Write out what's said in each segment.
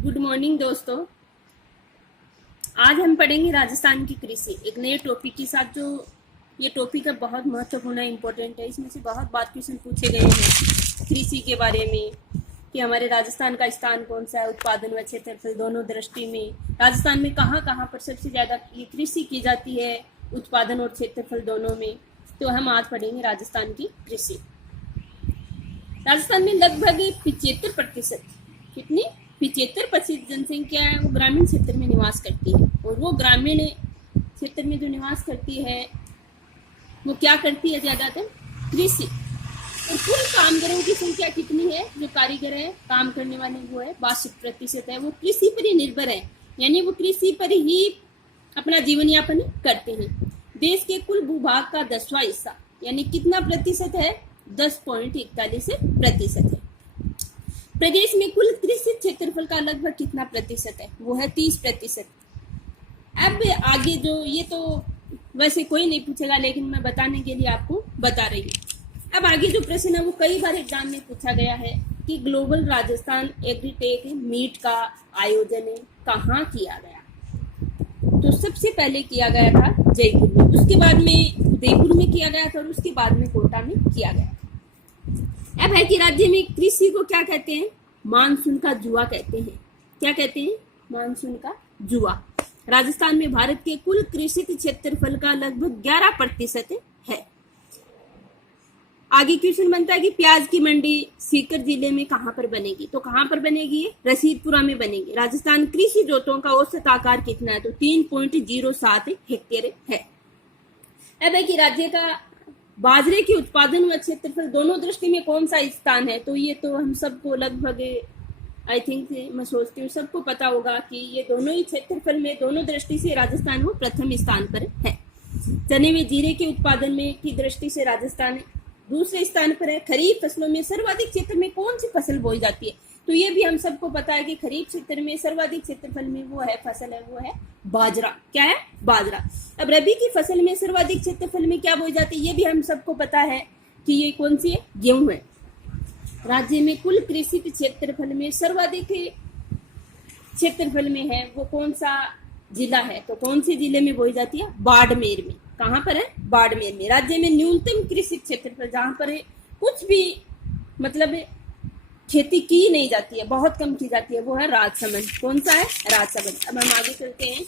Good morning दोस्तों। आज हम पढ़ेंगे राजस्थान की कृषि एक नए टॉपिक के साथ। जो ये टॉपिक है बहुत महत्वपूर्ण है, इम्पोर्टेंट है। इसमें से बहुत बार क्वेश्चन पूछे गए हैं कृषि के बारे में कि हमारे राजस्थान का स्थान कौन सा है, उत्पादन व क्षेत्रफल दोनों दृष्टि में। राजस्थान में कहाँ कहाँ पर सबसे ज़्यादा ये कृषि की जाती है, उत्पादन और क्षेत्रफल दोनों में। तो हम आज पढ़ेंगे राजस्थान की कृषि। राजस्थान में लगभग 75%, कितनी 75% जनसंख्या है वो ग्रामीण क्षेत्र में निवास करती है। और वो ग्रामीण क्षेत्र में जो निवास करती है वो क्या करती है, ज्यादातर कृषि। और कुल कामगारों की संख्या कितनी है, जो कारीगर है, काम करने वाले, वो है 62% है। वो कृषि पर ही निर्भर है, यानी वो कृषि पर ही अपना जीवन यापन करते हैं। देश के कुल भूभाग का 10वां हिस्सा यानी कितना प्रतिशत है, 10.41% है। प्रदेश में कुल कृषि क्षेत्रफल का लगभग कितना प्रतिशत है, वो है 30%। अब आगे जो ये तो वैसे कोई नहीं पूछेगा, लेकिन मैं बताने के लिए आपको बता रही हूँ। अब आगे जो प्रश्न है वो कई बार एग्जाम में पूछा गया है कि ग्लोबल राजस्थान एग्रीटेक मीट का आयोजन कहाँ किया गया। तो सबसे पहले किया गया था जयपुर में, उसके बाद में उदयपुर में किया गया था और उसके बाद में कोटा में किया गया। अब है कि राज्य में कृषि को क्या कहते हैं, मानसून का जुआ कहते हैं। क्या कहते हैं, मानसून का जुआ। राजस्थान में भारत के कुल कृषि क्षेत्रफल का लगभग 11% है। आगे क्वेश्चन बनता है कि प्याज की मंडी सीकर जिले में कहां पर बनेगी। तो कहां पर बनेगी, रसीदपुरा में बनेगी। राजस्थान कृषि जोतों का औसत आकार कितना है, तो 3.07 हेक्टेयर है। अब है कि राज्य का बाजरे के उत्पादन व क्षेत्रफल दोनों दृष्टि में कौन सा स्थान है। तो ये तो हम सबको लगभग आई थिंक मैं सोचती हूँ सबको पता होगा कि ये दोनों ही क्षेत्रफल में दोनों दृष्टि से राजस्थान वो प्रथम स्थान पर है। चने में जीरे के उत्पादन में की दृष्टि से राजस्थान दूसरे स्थान पर है। खरीफ फसलों में सर्वाधिक क्षेत्र में कौन सी फसल बोई जाती है, तो ये भी हम सबको पता है कि खरीफ क्षेत्र में सर्वाधिक क्षेत्रफल में वो है फसल है, वो है बाजरा। क्या है, बाजरा। अब रबी की फसल में सर्वाधिक क्षेत्रफल में क्या बोई जाती है, ये भी हम सबको पता है कि ये कौन सी है, गेहूं है। राज्य में कुल कृषि क्षेत्रफल में सर्वाधिक क्षेत्रफल में है वो कौन सा जिला है, तो कौन से जिले में बोई जाती है, बाड़मेर में। कहां पर है, बाड़मेर में। राज्य में न्यूनतम कृषि क्षेत्रफल जहां पर है कुछ भी मतलब खेती की नहीं जाती है, बहुत कम की जाती है, वो है राजसमंद। कौन सा है, राजसमंद। अब हम आगे चलते हैं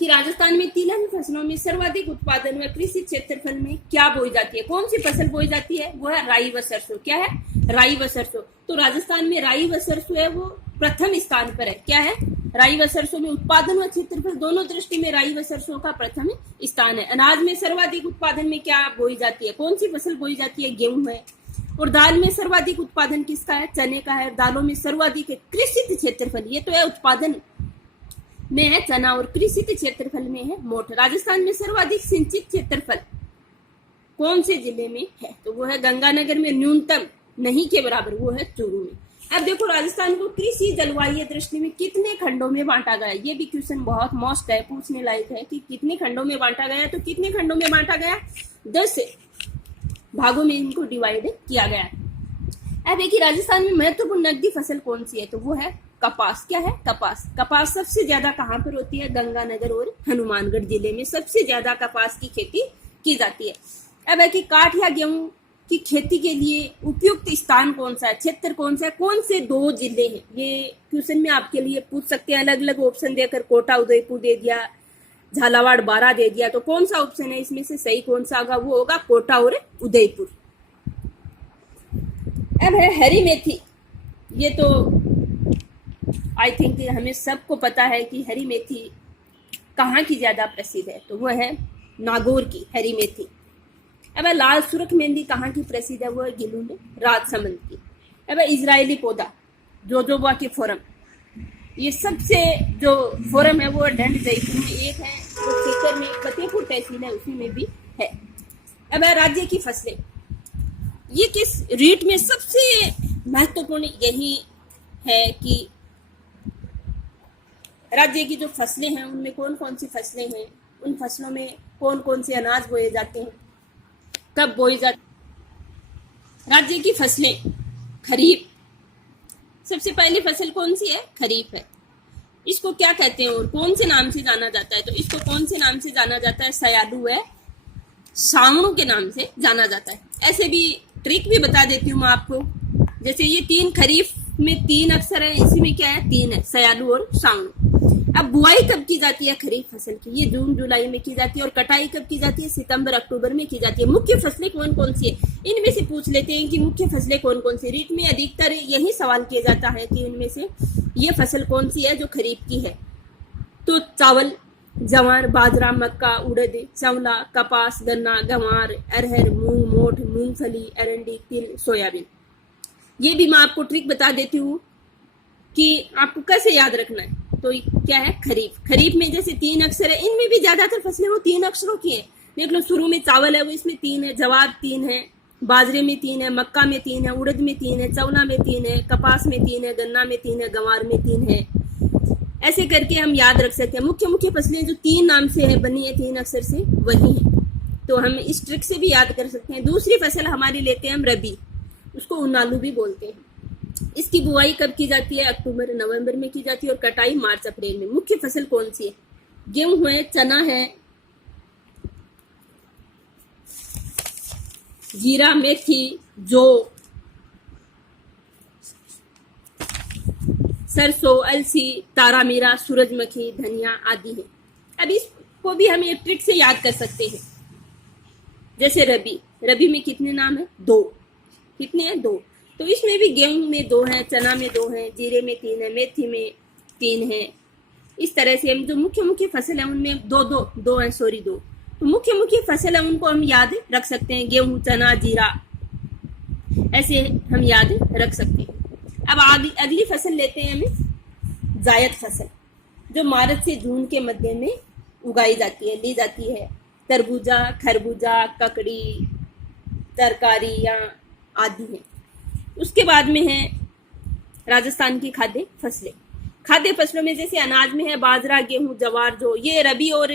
कि राजस्थान में तिलहन फसलों में सर्वाधिक उत्पादन व कृषि क्षेत्रफल में क्या बोई जाती है, कौन सी फसल बोई जाती है, वो है राई व सरसों। क्या है, राई व सरसों। तो राजस्थान में राई व सरसों है वो प्रथम स्थान पर है। क्या है, राई व सरसों में उत्पादन व क्षेत्रफल दोनों दृष्टि में राई व सरसों का प्रथम स्थान है। अनाज में सर्वाधिक उत्पादन में क्या बोई जाती है, कौन सी फसल बोई जाती है, गेहूं है। और दाल में सर्वाधिक उत्पादन किसका है, चने का है। दालों में सर्वाधिक कृषि क्षेत्रफल, ये तो है उत्पादन में है चना, और कृषि क्षेत्रफल में है मोठ। राजस्थान में सर्वाधिक सिंचित क्षेत्रफल कौन से जिले में है, तो वो है गंगानगर में। न्यूनतम नहीं के बराबर वो है चूरू में। अब देखो राजस्थान को कृषि जलवायु दृष्टि में कितने खंडों में बांटा गया, ये भी क्वेश्चन बहुत मोस्ट है, पूछने लायक है कि कितने खंडों में बांटा गया। तो कितने खंडों में बांटा गया, 10 भागों में इनको डिवाइड किया गया। अब देखिए राजस्थान में महत्वपूर्ण नकदी फसल कौन सी है, तो वो है कपास। क्या है, कपास। कपास सबसे ज्यादा कहां पर होती है, गंगानगर और हनुमानगढ़ जिले में सबसे ज्यादा कपास की खेती की जाती है। अब है कि काठ या गेहूं की खेती के लिए उपयुक्त स्थान कौन सा है, क्षेत्र कौन सा है, कौन से 2 जिले हैं। ये क्वेश्चन में आपके लिए पूछ सकते हैं, अलग अलग ऑप्शन देकर। कोटा उदयपुर दे दिया, झालावाड़ 12 दे दिया, तो कौन सा ऑप्शन है इसमें से सही कौन सा होगा, वो होगा कोटा और उदयपुर। अब है हरी मेथी। ये तो आई थिंक हमें सबको पता है कि हरी मेथी कहाँ की ज्यादा प्रसिद्ध है, तो वो है नागौर की हरी मेथी। अब लाल सुरख मेहंदी कहाँ की प्रसिद्ध है, वो है गिलूंड राजसमंद की। अब इजरायली पौधा जोजोबा के फोरम, ये सबसे जो फोरम है वो ढंड जयपुर में एक है, वो सीकर में फतेहपुर तहसील है उसी में भी है। अब राज्य की फसलें, ये किस रीट में सबसे महत्वपूर्ण यही है कि राज्य की जो फसलें हैं उनमें कौन कौन सी फसलें हैं, उन फसलों में कौन कौन से अनाज बोए जाते हैं, कब बोई जाती। राज्य की फसलें खरीफ सबसे पहली फसल कौन सी है? खरीफ है। इसको क्या कहते हैं और कौन से नाम से जाना जाता है? तो इसको कौन से नाम से जाना जाता है? सयालू है, सांवणु के नाम से जाना जाता है। ऐसे भी ट्रिक भी बता देती हूँ मैं आपको। जैसे ये तीन, खरीफ में 3 अक्षर है, इसी में क्या है? 3 है, सयालू और सांवणु। अब बुआई कब की जाती है खरीफ फसल की? ये जून जुलाई में की जाती है। और कटाई कब की जाती है? सितंबर अक्टूबर में की जाती है। मुख्य फसलें कौन कौन सी है? इनमें से पूछ लेते हैं कि मुख्य फसलें कौन कौन सी। रीट में अधिकतर यही सवाल किया जाता है कि इनमें से ये फसल कौन सी है जो खरीफ की है। तो चावल, जवार, बाजरा, मक्का, उड़द, चवला, कपास, गन्ना, गंवार, अरहर, मूंग, मोठ, मूंगफली, अरंडी, तिल, सोयाबीन। ये भी मैं आपको ट्रिक बता देती हूँ कि आपको कैसे याद रखना है। तो क्या है? खरीफ। खरीफ में जैसे 3 अक्षर है, इनमें भी ज्यादातर फसलें वो 3 अक्षरों की है। देख लो, शुरू में चावल है वो, इसमें 3 है, जवार 3 है, बाजरे में 3 है, मक्का में 3 है, उड़द में 3 है, चवला में 3 है, कपास में 3 है, गन्ना में 3 है, गंवार में 3 है। ऐसे करके हम याद रख सकते हैं। मुख्य मुख्य फसलें जो 3 नाम से है, बनी है 3 अक्षर से, वही है। तो हम इस ट्रिक से भी याद कर सकते हैं। दूसरी फसल हमारी लेते हैं हम रबी, उसको उनालू भी बोलते हैं। इसकी बुआई कब की जाती है? अक्टूबर नवंबर में की जाती है और कटाई मार्च अप्रैल में। मुख्य फसल कौन सी है? गेहूं है, चना है, जीरा, मेथी, जौ, सरसों, अलसी, तारामीरा, सूरजमुखी, धनिया आदि है। अब इसको भी हम एक ट्रिक से याद कर सकते हैं। जैसे रबी, रबी में कितने नाम है? 2। कितने हैं? 2। तो इसमें भी गेहूं में 2 है, चना में 2 है, जीरे में 3 है, मेथी में 3 है। इस तरह से हम जो मुख्य मुख्य फसल है उनमें 2 है, 2। तो मुख्य मुख्य फसल है उनको हम याद रख सकते हैं। गेहूं, चना, जीरा, ऐसे हम याद रख सकते हैं। अब अगली फसल लेते हैं हमें जायद फसल, जो मार्च से जून के मध्य में उगाई जाती है, ली जाती है। तरबूजा, खरबूजा, ककड़ी, तरकारियां आदि है। उसके बाद में है राजस्थान की खाद्य फसलें। खाद्य फसलों में जैसे अनाज में है बाजरा, गेहूं, जवार, जो ये रबी और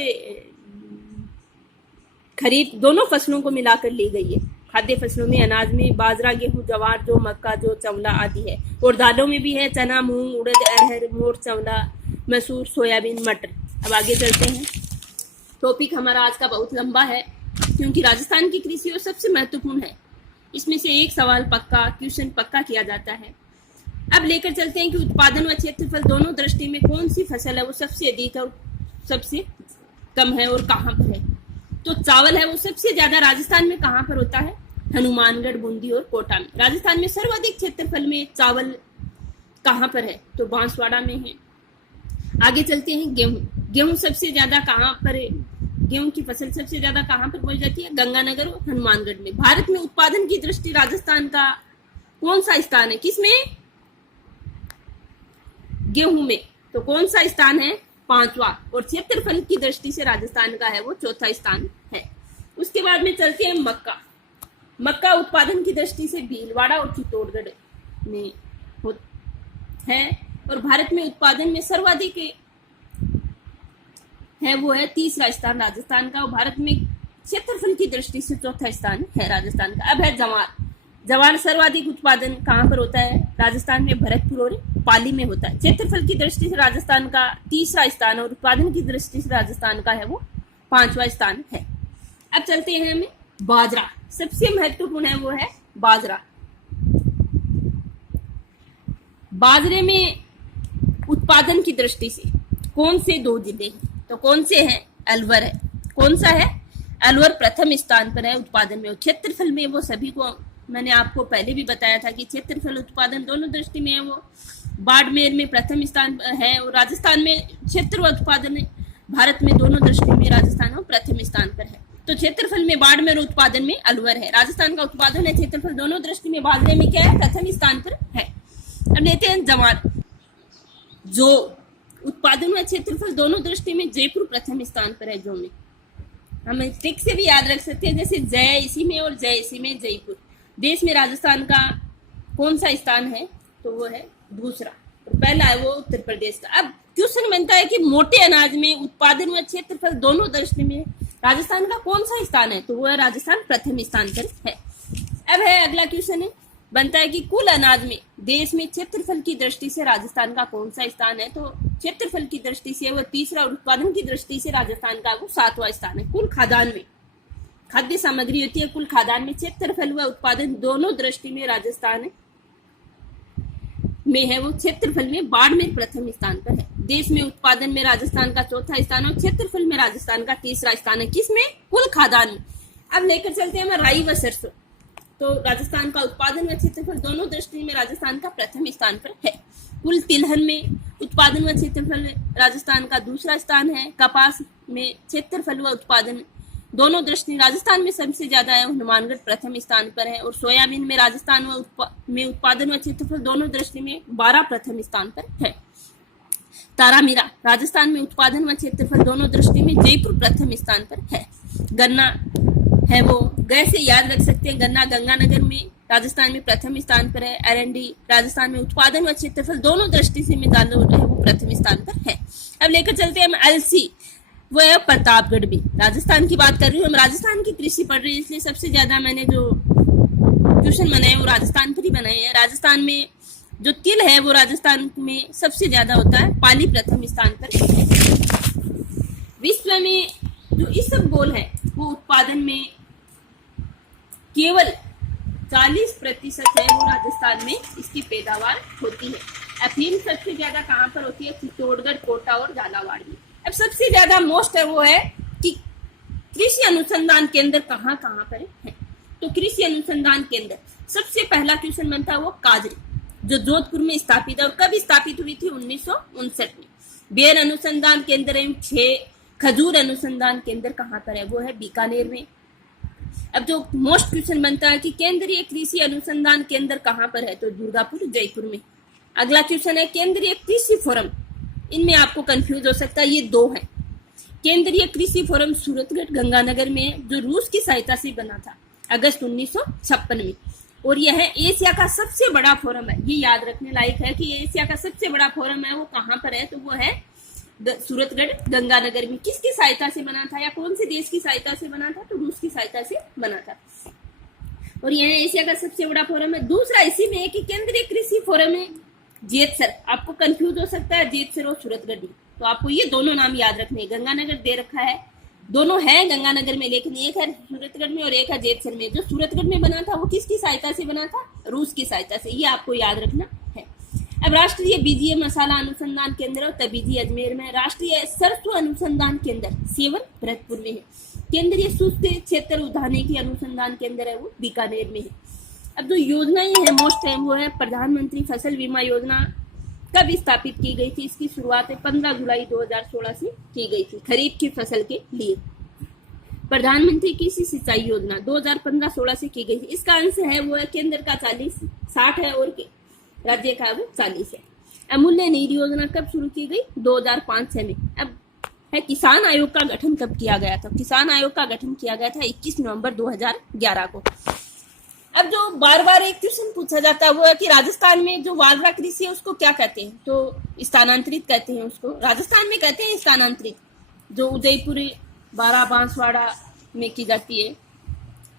खरीफ दोनों फसलों को मिलाकर ली गई है। खाद्य फसलों में अनाज में बाजरा, गेहूं, जवार, जो मक्का, जो चवला आदि है। और दालों में भी है चना, मूंग, उड़द, अरहर, मोठ, चवला, मसूर, सोयाबीन, मटर। अब आगे चलते हैं। टॉपिक हमारा आज का बहुत लंबा है क्योंकि राजस्थान की कृषि और सबसे महत्वपूर्ण है। इसमें से एक सवाल पक्का, क्वेश्चन पक्का किया जाता है। अब लेकर चलते हैं कि उत्पादन व क्षेत्रफल दोनों दृष्टि में कौन सी फसल है वो सबसे अधिक और सबसे कम है और कहाँ पर है। तो चावल है वो सबसे ज्यादा राजस्थान में कहाँ पर होता है? हनुमानगढ़, बूंदी और कोटा में। राजस्थान में सर्वाधिक क्षेत्रफल में चावल कहाँ पर है? तो बांसवाड़ा में है। आगे चलते हैं गेहूं। गेहूं सबसे ज्यादा कहाँ पर है? गेहूं की फसल सबसे ज्यादा कहाँ पर बोई जाती है? गंगानगर और हनुमानगढ़ में। भारत में उत्पादन की दृष्टि राजस्थान का कौन सा स्थान है? किसमें? गेहूं में। तो कौन सा स्थान है? 5वां। और क्षेत्रफल की दृष्टि से राजस्थान का है वो 4था स्थान है। उसके बाद में चलते हैं मक्का। मक्का उत्पादन की दृष्टि से भीलवाड़ा और चित्तौड़गढ़ में है। और भारत में उत्पादन में सर्वाधिक है वो है 3रा स्थान राजस्थान का। और भारत में क्षेत्रफल की दृष्टि से 4था स्थान है राजस्थान का। अब है जवार। जवार सर्वाधिक उत्पादन कहाँ पर होता है? राजस्थान में भरतपुर और पाली में होता है। क्षेत्रफल की दृष्टि से राजस्थान का 3रा स्थान और उत्पादन की दृष्टि से राजस्थान का है वो 5वां स्थान है। अब चलते हैं हमें बाजरा। सबसे महत्वपूर्ण है वो है बाजरा। बाजरे में उत्पादन की दृष्टि से कौन से 2 जिले हैं? तो कौन से हैं? अलवर है। कौन सा है? अलवर प्रथम स्थान पर है उत्पादन में। और क्षेत्रफल में वो सभी को मैंने आपको पहले भी बताया था कि क्षेत्रफल उत्पादन दोनों दृष्टि में है वो बाड़मेर में प्रथम स्थान है। और राजस्थान में क्षेत्र व उत्पादन भारत में दोनों दृष्टि में राजस्थान प्रथम स्थान पर है। तो क्षेत्रफल में बाड़मेर उत्पादन में अलवर है। राजस्थान का उत्पादन है क्षेत्रफल दोनों दृष्टि में बाजरे में क्या है? प्रथम स्थान पर है। अब लेते हैं जवार। जो उत्पादन व क्षेत्रफल दोनों दृष्टि में जयपुर प्रथम स्थान पर है। जो में हम ट्रिक से भी याद रख सकते हैं, जैसे जय इसी में और जय इसी में जयपुर। देश में राजस्थान का कौन सा स्थान है? तो वो है दूसरा। और पहला है वो उत्तर प्रदेश का। अब क्वेश्चन बनता है कि मोटे अनाज में उत्पादन व क्षेत्रफल दोनों दृष्टि में राजस्थान का कौन सा स्थान है? तो वो है राजस्थान प्रथम स्थान पर है। अब है अगला क्वेश्चन है बनता है कि कुल अनाज में देश में क्षेत्रफल की दृष्टि से राजस्थान का कौन सा स्थान है, तो क्षेत्रफल की दृष्टि से वो तीसरा और उत्पादन की दृष्टि से राजस्थान का वो 7वां स्थान है। कुल खाद्यान्न में खाद्य सामग्री होती है, कुल खाद्यान्न में क्षेत्रफल व उत्पादन दोनों दृष्टि में राजस्थान में है वो क्षेत्रफल में बाड़मेर प्रथम स्थान पर है। देश में उत्पादन में राजस्थान का चौथा स्थान और क्षेत्रफल में राजस्थान का तीसरा स्थान है। किसमें? कुल खाद्यान्न। अब लेकर चलते हैं राई व सरसों। तो राजस्थान का उत्पादन व क्षेत्रफल दोनों दृष्टि में राजस्थान का प्रथम स्थान पर है। कुल तिलहन में उत्पादन व क्षेत्रफल राजस्थान का दूसरा स्थान है। कपास में क्षेत्रफल व उत्पादन दोनों दृष्टि राजस्थान में सबसे ज्यादा है, हनुमानगढ़ प्रथम स्थान पर है। और सोयाबीन में राजस्थान में उत्पादन व क्षेत्रफल दोनों दृष्टि में 12 प्रथम स्थान पर है। तारामीरा राजस्थान में उत्पादन व क्षेत्रफल दोनों दृष्टि में जयपुर प्रथम स्थान पर है। गन्ना है वो कैसे याद रख सकते हैं, गन्ना गंगानगर में राजस्थान में प्रथम स्थान पर है। एरंडी राजस्थान में उत्पादन व क्षेत्रफल दोनों दृष्टि से में वो प्रथम स्थान पर है। अब लेकर चलते हैं हम अलसी, वो है प्रतापगढ़ में। राजस्थान की बात कर रही हूँ, हम राजस्थान की कृषि पढ़ रहे हैं, इसलिए सबसे ज्यादा मैंने जो क्वेश्चन बनाए वो राजस्थान पर ही बनाए हैं। राजस्थान में जो तिल है वो राजस्थान में सबसे ज्यादा होता है, पाली प्रथम स्थान पर है। विश्व में जो इसबगोल है वो उत्पादन में केवल 40% है, वो राजस्थान में इसकी पैदावार होती है। अफीम सबसे ज्यादा कहाँ पर होती है? चित्तौड़गढ़, कोटा और झालावाड़ में। अब सबसे ज्यादा मोस्ट है वो है कि कृषि अनुसंधान केंद्र कहाँ कहाँ पर है। तो कृषि अनुसंधान केंद्र सबसे पहला क्वेश्चन बनता है वो काजरी, जो जोधपुर में स्थापित है। और कब स्थापित हुई थी? 1959 में। बेर अनुसंधान केंद्र एवं 6 खजूर अनुसंधान केंद्र कहाँ पर है? वो है बीकानेर में। अब जो मोस्ट क्वेश्चन बनता है कि केंद्रीय कृषि अनुसंधान केंद्र कहाँ पर है? तो दुर्गापुर, जयपुर में। अगला क्वेश्चन है केंद्रीय कृषि फोरम। इनमें आपको कंफ्यूज हो सकता है, ये 2 है। केंद्रीय कृषि फोरम सूरतगढ़ गंगानगर में, जो रूस की सहायता से बना था अगस्त 1956 में। और यह है एशिया का सबसे बड़ा फोरम है। ये याद रखने लायक है कि एशिया का सबसे बड़ा फोरम है वो कहाँ पर है? तो वो है सूरतगढ़ गंगानगर में। किसकी सहायता से बना था या कौन से देश की सहायता से बना था? तो रूस की सहायता से बना था। और यह एशिया का सबसे बड़ा फोरम है। दूसरा इसी में है कि केंद्रीय कृषि फोरम है जेतसर। आपको कंफ्यूज हो सकता है जेतसर और सूरतगढ़, तो आपको ये दोनों नाम याद रखने। गंगानगर दे रखा है, दोनों है गंगानगर में, लेकिन एक है सूरतगढ़ में और एक है जेतसर में। जो सूरतगढ़ में बना था वो किसकी सहायता से बना था? रूस की सहायता से। ये आपको याद रखना है। अब राष्ट्रीय बीजीय मसाला अनुसंधान केंद्र तबीजी अजमेर में। राष्ट्रीय सरसों अनुसंधान केंद्र सेवन भरतपुर में है। केंद्रीय शुष्क क्षेत्र उद्यानिकी अनुसंधान केंद्र है वो बीकानेर में है। अब जो योजनाएं है मोस्ट है वो है प्रधानमंत्री फसल बीमा योजना। कब स्थापित की गई थी? इसकी शुरुआत 15 जुलाई 2016 से की गई थी खरीफ की फसल के लिए। प्रधानमंत्री कृषि सिंचाई योजना 2015-16 से की गई थी। इसका अंश है वो है केंद्र का 60 है और राज्य का वो 40 है। अमूल्य नीर योजना कब शुरू की गई? 2005 में। अब है किसान आयोग का गठन कब किया गया था? किसान आयोग का गठन किया गया था 21 नवंबर 2011 को। अब जो बार बार एक क्वेश्चन पूछा जाता है वो है कि राजस्थान में जो वालरा कृषि है उसको क्या कहते हैं? तो स्थानांतरित कहते हैं उसको। राजस्थान में कहते हैं स्थानांतरित। जो उदयपुर, बारा, बांसवाड़ा में की जाती है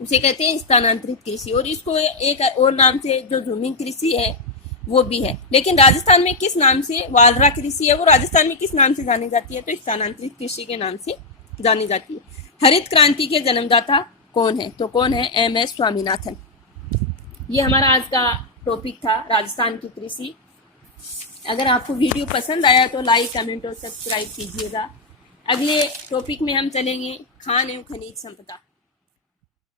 उसे कहते हैं स्थानांतरित कृषि। और इसको एक और नाम से जो झूमिंग कृषि है वो भी है। लेकिन राजस्थान में किस नाम से वालरा कृषि है वो राजस्थान में किस नाम से जानी जाती है? तो स्थानांतरित कृषि के नाम से जानी जाती है। हरित क्रांति के जन्मदाता कौन है? तो कौन है? MS स्वामीनाथन। ये हमारा आज का टॉपिक था, राजस्थान की कृषि। अगर आपको वीडियो पसंद आया तो लाइक, कमेंट और सब्सक्राइब कीजिएगा। अगले टॉपिक में हम चलेंगे खान एवं खनिज संपदा।